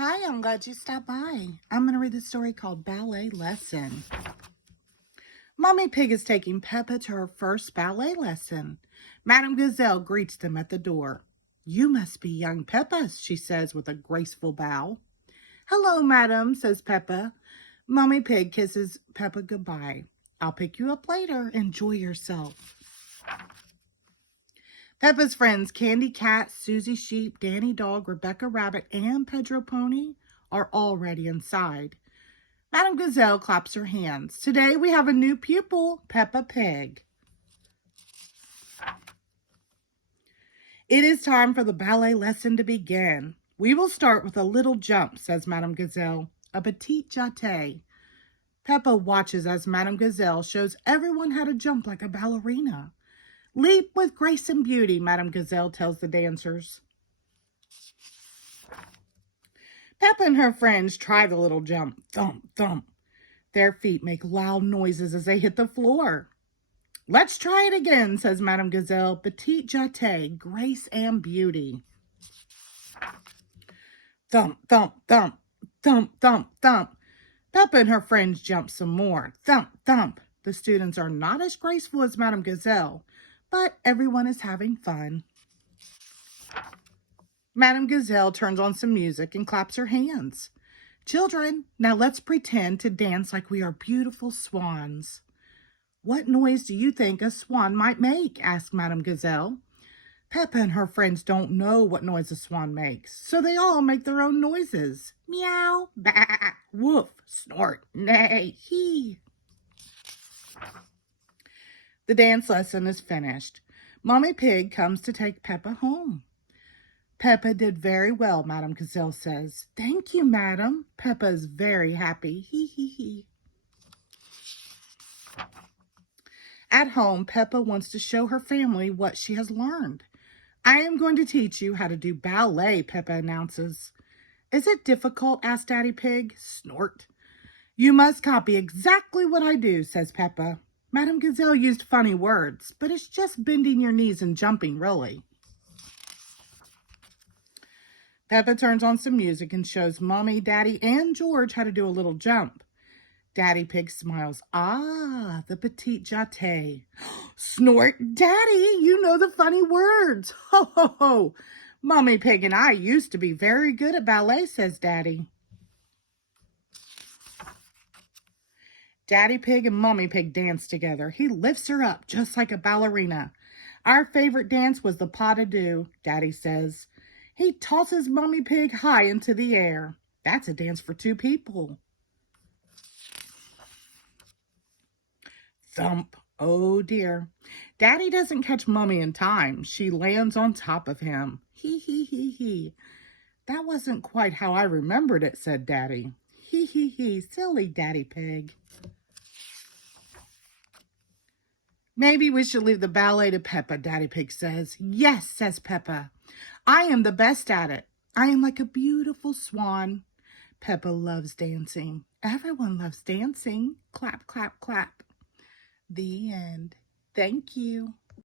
Hi, I'm glad you stopped by. I'm going to read the story called Ballet Lesson. Mommy Pig is taking Peppa to her first ballet lesson. Madame Gazelle greets them at the door. You must be young Peppa, she says with a graceful bow. Hello, madam, says Peppa. Mommy Pig kisses Peppa goodbye. I'll pick you up later. Enjoy yourself. Peppa's friends, Candy Cat, Susie Sheep, Danny Dog, Rebecca Rabbit, and Pedro Pony are already inside. Madame Gazelle claps her hands. Today we have a new pupil, Peppa Pig. It is time for the ballet lesson to begin. We will start with a little jump, says Madame Gazelle, a petite jeté. Peppa watches as Madame Gazelle shows everyone how to jump like a ballerina. Leap with grace and beauty, Madame Gazelle tells the dancers. Peppa and her friends try the little jump. Thump, thump. Their feet make loud noises as they hit the floor. Let's try it again, says Madame Gazelle. Petite jeté, grace and beauty. Thump, thump, thump. Thump, thump, thump. Peppa and her friends jump some more. Thump, thump. The students are not as graceful as Madame Gazelle, but everyone is having fun. Madame Gazelle turns on some music and claps her hands. Children, now let's pretend to dance like we are beautiful swans. What noise do you think a swan might make? Asked Madame Gazelle. Peppa and her friends don't know what noise a swan makes, so they all make their own noises. Meow, bah, woof, snort, neigh, hee. The dance lesson is finished. Mommy Pig comes to take Peppa home. Peppa did very well, Madame Gazelle says. Thank you, madam. Peppa is very happy. Hee hee hee. At home, Peppa wants to show her family what she has learned. I am going to teach you how to do ballet, Peppa announces. Is it difficult? Asked Daddy Pig. Snort. You must copy exactly what I do, says Peppa. Madame Gazelle used funny words, but it's just bending your knees and jumping, really. Peppa turns on some music and shows Mommy, Daddy, and George how to do a little jump. Daddy Pig smiles. Ah, the petite jeté. Snort. Daddy, you know the funny words. Ho, ho, ho. Mommy Pig and I used to be very good at ballet, says Daddy. Daddy Pig and Mommy Pig dance together. He lifts her up just like a ballerina. Our favorite dance was the pas de deux, Daddy says. He tosses Mommy Pig high into the air. That's a dance for two people. Thump. Oh dear. Daddy doesn't catch Mommy in time. She lands on top of him. Hee hee hee hee. That wasn't quite how I remembered it, said Daddy. Hee hee hee. Silly Daddy Pig. Maybe we should leave the ballet to Peppa, Daddy Pig says. Yes, says Peppa. I am the best at it. I am like a beautiful swan. Peppa loves dancing. Everyone loves dancing. Clap, clap, clap. The end. Thank you.